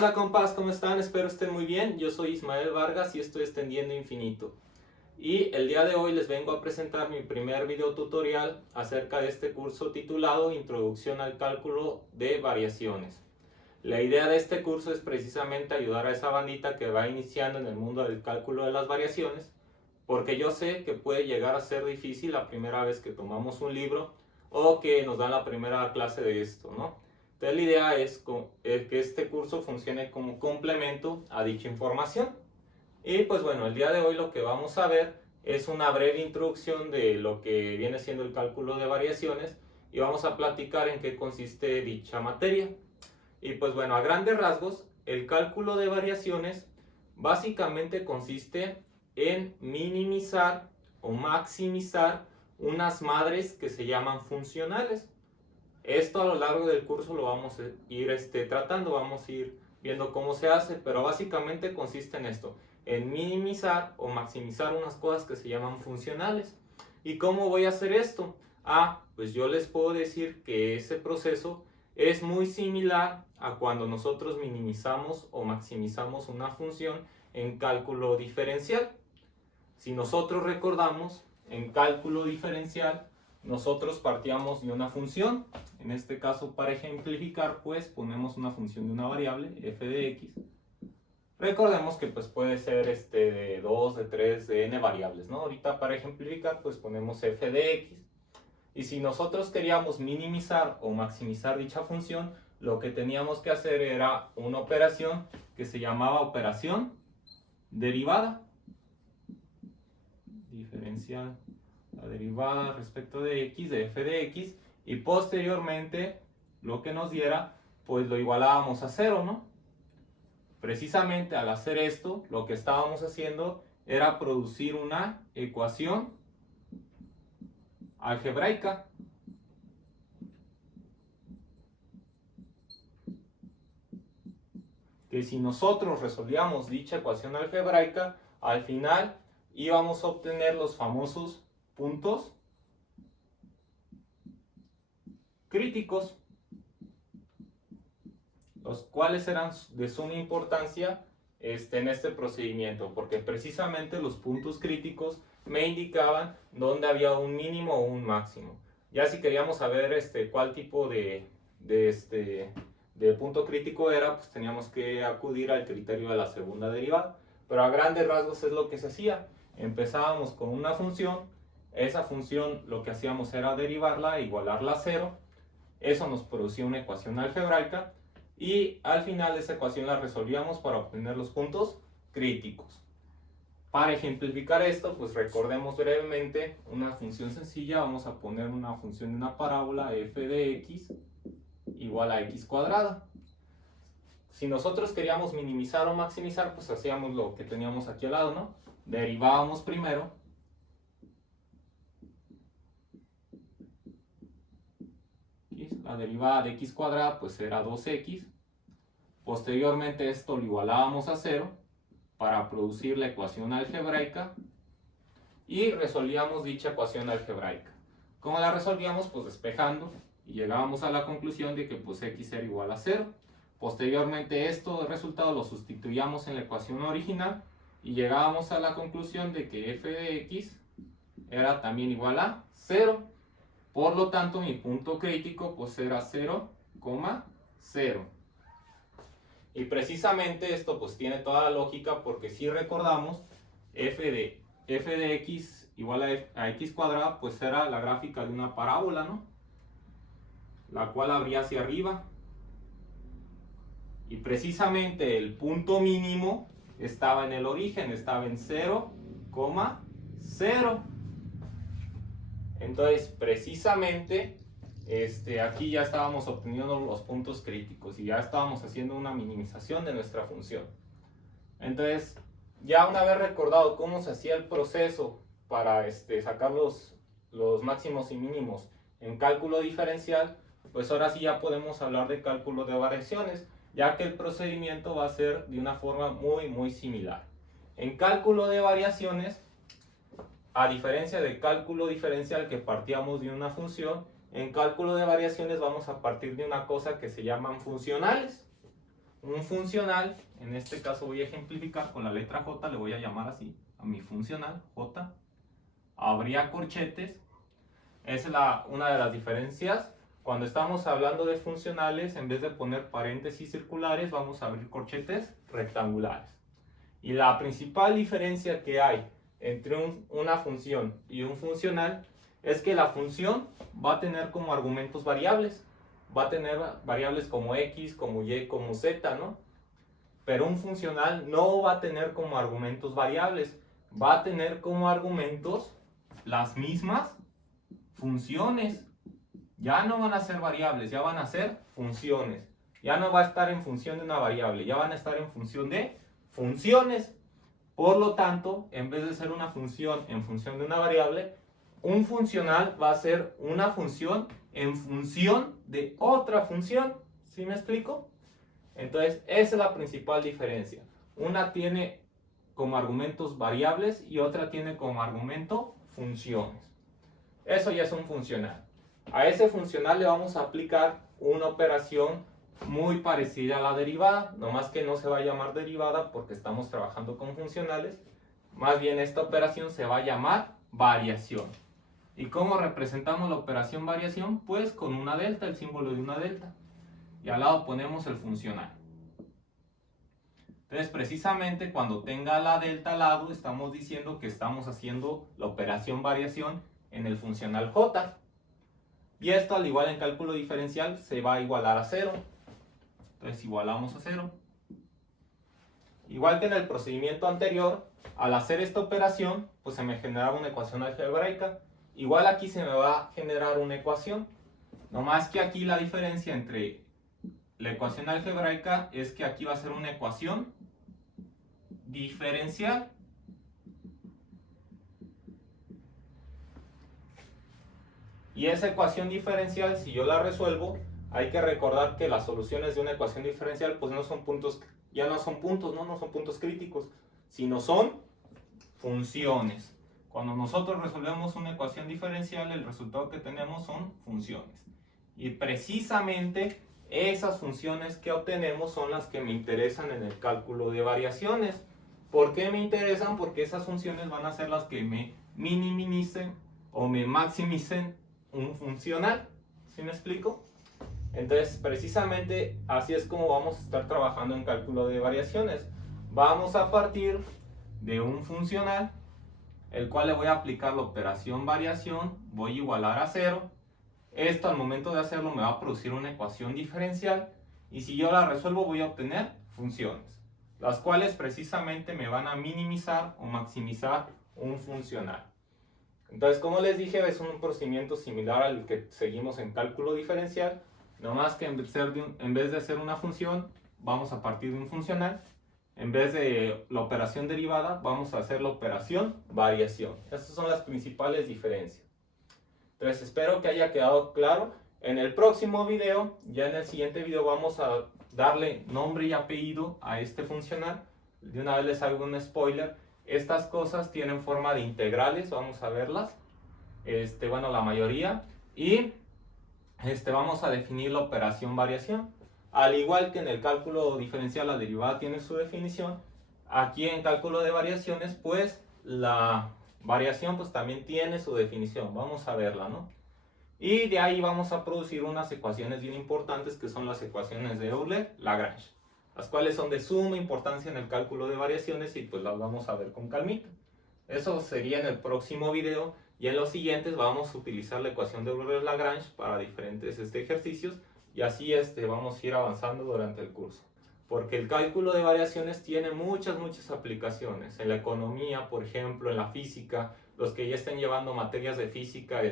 onda, compas? ¿Cómo están? Espero estén muy bien. Yo soy Ismael Vargas y estoy extendiendo infinito. Y el día de hoy les vengo a presentar mi primer video tutorial acerca de este curso titulado Introducción al cálculo de variaciones. La idea de este curso es precisamente ayudar a esa bandita que va iniciando en el mundo del cálculo de las variaciones, porque yo sé que puede llegar a ser difícil la primera vez que tomamos un libro o que nos dan la primera clase de esto, ¿no? Entonces la idea es que este curso funcione como complemento a dicha información. Y pues bueno, el día de hoy lo que vamos a ver es una breve introducción de lo que viene siendo el cálculo de variaciones y vamos a platicar en qué consiste dicha materia. Y pues bueno, a grandes rasgos, el cálculo de variaciones básicamente consiste en minimizar o maximizar unas madres que se llaman funcionales. Esto a lo largo del curso lo vamos a ir tratando, vamos a ir viendo cómo se hace, pero básicamente consiste en esto, en minimizar o maximizar unas cosas que se llaman funcionales. ¿Y cómo voy a hacer esto? Pues yo les puedo decir que ese proceso es muy similar a cuando nosotros minimizamos o maximizamos una función en cálculo diferencial. Si nosotros recordamos, en cálculo diferencial, nosotros partíamos de una función. En este caso, para ejemplificar, pues ponemos una función de una variable, f de x. Recordemos que pues puede ser de 2, de 3, de n variables, ¿no? Ahorita para ejemplificar, pues ponemos f de x. Y si nosotros queríamos minimizar o maximizar dicha función, lo que teníamos que hacer era una operación que se llamaba operación derivada. Diferencial la derivada respecto de x, de f de x, y posteriormente lo que nos diera, pues lo igualábamos a 0, ¿no? Precisamente al hacer esto, lo que estábamos haciendo era producir una ecuación algebraica. Que si nosotros resolvíamos dicha ecuación algebraica, al final íbamos a obtener los famosos puntos críticos, los cuales eran de suma importancia en este procedimiento, porque precisamente los puntos críticos me indicaban dónde había un mínimo o un máximo. Ya si queríamos saber cuál tipo de punto crítico era, pues teníamos que acudir al criterio de la segunda derivada. Pero a grandes rasgos es lo que se hacía. Empezábamos con una función, esa función lo que hacíamos era derivarla, igualarla a 0. Eso nos producía una ecuación algebraica y al final de esa ecuación la resolvíamos para obtener los puntos críticos. Para ejemplificar esto, pues recordemos brevemente una función sencilla. Vamos a poner una función de una parábola f de x igual a x cuadrada. Si nosotros queríamos minimizar o maximizar, pues hacíamos lo que teníamos aquí al lado, ¿no? Derivábamos primero la derivada de x cuadrada, pues era 2x. Posteriormente esto lo igualábamos a 0 para producir la ecuación algebraica y resolvíamos dicha ecuación algebraica. ¿Cómo la resolvíamos? Pues despejando, y llegábamos a la conclusión de que pues x era igual a 0. Posteriormente esto, el resultado, lo sustituíamos en la ecuación original y llegábamos a la conclusión de que f de x era también igual a 0. Por lo tanto, mi punto crítico pues era 0,0. Y precisamente esto pues tiene toda la lógica, porque si recordamos, f de x igual a x cuadrada pues era la gráfica de una parábola, ¿no? La cual abría hacia arriba. Y precisamente el punto mínimo estaba en el origen, estaba en 0,0. Entonces, precisamente, aquí ya estábamos obteniendo los puntos críticos y ya estábamos haciendo una minimización de nuestra función. Entonces, ya una vez recordado cómo se hacía el proceso para sacar los máximos y mínimos en cálculo diferencial, pues ahora sí ya podemos hablar de cálculo de variaciones, ya que el procedimiento va a ser de una forma muy similar. En cálculo de variaciones, a diferencia de cálculo diferencial que partíamos de una función, en cálculo de variaciones vamos a partir de una cosa que se llaman funcionales. un funcional, en este caso voy a ejemplificar con la letra J, le voy a llamar así a mi funcional, J, habría corchetes. Esa es una de las diferencias. Cuando estamos hablando de funcionales, en vez de poner paréntesis circulares, vamos a abrir corchetes rectangulares. Y la principal diferencia que hay entre una función y un funcional es que la función va a tener como argumentos variables. Va a tener variables como X, como Y, como Z, ¿no? Pero un funcional no va a tener como argumentos variables. Va a tener como argumentos las mismas funciones. Ya no van a ser variables, ya van a ser funciones. Ya no va a estar en función de una variable, ya van a estar en función de funciones. Por lo tanto, en vez de ser una función en función de una variable, un funcional va a ser una función en función de otra función. ¿Sí me explico? Entonces, esa es la principal diferencia. Una tiene como argumentos variables y otra tiene como argumento funciones. Eso ya es un funcional. A ese funcional le vamos a aplicar una operación muy parecida a la derivada, nomás que no se va a llamar derivada porque estamos trabajando con funcionales. Más bien esta operación se va a llamar variación. ¿Y cómo representamos la operación variación? Pues con una delta, el símbolo de una delta. Y al lado ponemos el funcional. Entonces, precisamente cuando tenga la delta al lado, estamos diciendo que estamos haciendo la operación variación en el funcional J. Y esto, al igual en cálculo diferencial, se va a igualar a 0. Entonces, igualamos a 0. Igual que en el procedimiento anterior, al hacer esta operación, pues se me generaba una ecuación algebraica. Igual aquí se me va a generar una ecuación. No más que aquí la diferencia entre la ecuación algebraica es que aquí va a ser una ecuación diferencial. Y esa ecuación diferencial, si yo la resuelvo, hay que recordar que las soluciones de una ecuación diferencial pues no son puntos, ya no son puntos, no son puntos críticos, sino son funciones. Cuando nosotros resolvemos una ecuación diferencial, el resultado que tenemos son funciones. Y precisamente esas funciones que obtenemos son las que me interesan en el cálculo de variaciones. ¿Por qué me interesan? Porque esas funciones van a ser las que me minimicen o me maximicen un funcional. ¿Sí me explico? Entonces, precisamente así es como vamos a estar trabajando en cálculo de variaciones. Vamos a partir de un funcional, el cual le voy a aplicar la operación variación, voy a igualar a 0. Esto al momento de hacerlo me va a producir una ecuación diferencial y si yo la resuelvo voy a obtener funciones, las cuales precisamente me van a minimizar o maximizar un funcional. Entonces, como les dije, es un procedimiento similar al que seguimos en cálculo diferencial, nomás que en vez de hacer una función, vamos a partir de un funcional. En vez de la operación derivada, vamos a hacer la operación variación. Estas son las principales diferencias. Entonces, espero que haya quedado claro. En el próximo video, ya en el siguiente video, vamos a darle nombre y apellido a este funcional. De una vez les hago un spoiler. Estas cosas tienen forma de integrales, vamos a verlas. Bueno, la mayoría. Y vamos a definir la operación variación. Al igual que en el cálculo diferencial la derivada tiene su definición, aquí en cálculo de variaciones, pues la variación pues también tiene su definición. Vamos a verla, ¿no? Y de ahí vamos a producir unas ecuaciones bien importantes que son las ecuaciones de Euler-Lagrange, las cuales son de suma importancia en el cálculo de variaciones y pues las vamos a ver con calmita. Eso sería en el próximo video y en los siguientes vamos a utilizar la ecuación de Euler-Lagrange para diferentes ejercicios y así vamos a ir avanzando durante el curso. Porque el cálculo de variaciones tiene muchas aplicaciones. En la economía, por ejemplo, en la física, los que ya estén llevando materias de física,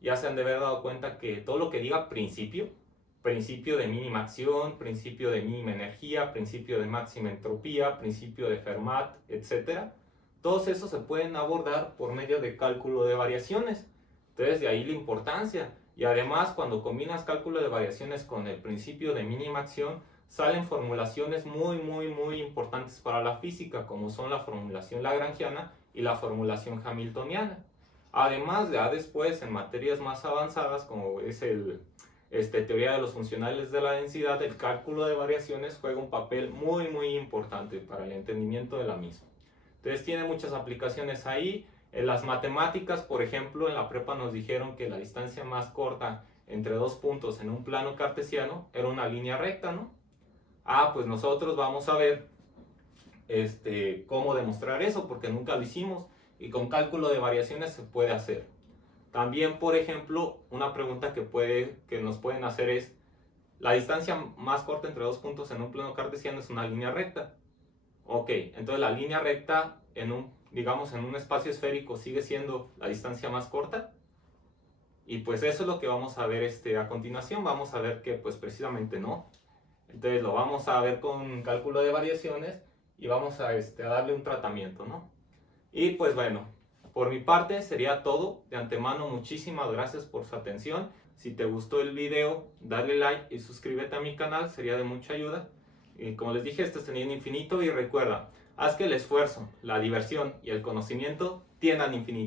ya se han de haber dado cuenta que todo lo que diga principio de mínima acción, principio de mínima energía, principio de máxima entropía, principio de Fermat, etc. Todos esos se pueden abordar por medio de cálculo de variaciones. Entonces, de ahí la importancia. Y además, cuando combinas cálculo de variaciones con el principio de mínima acción, salen formulaciones muy importantes para la física, como son la formulación lagrangiana y la formulación hamiltoniana. Además, ya después, en materias más avanzadas, como es el teoría de los funcionales de la densidad, el cálculo de variaciones juega un papel muy importante para el entendimiento de la misma. Entonces tiene muchas aplicaciones ahí. En las matemáticas, por ejemplo, en la prepa nos dijeron que la distancia más corta entre dos puntos en un plano cartesiano era una línea recta, ¿no? Pues nosotros vamos a ver cómo demostrar eso, porque nunca lo hicimos, y con cálculo de variaciones se puede hacer. También, por ejemplo, una pregunta que nos pueden hacer es: la distancia más corta entre dos puntos en un plano cartesiano es una línea recta. Ok, entonces la línea recta digamos en un espacio esférico sigue siendo la distancia más corta. Y pues eso es lo que vamos a ver a continuación. Vamos a ver que pues precisamente no. Entonces lo vamos a ver con cálculo de variaciones y vamos a darle un tratamiento, ¿no? Y pues bueno, por mi parte sería todo. De antemano, muchísimas gracias por su atención. Si te gustó el video, dale like y suscríbete a mi canal, sería de mucha ayuda. Y como les dije, esto es Teniendo Infinito, y recuerda, haz que el esfuerzo, la diversión y el conocimiento tiendan infinito.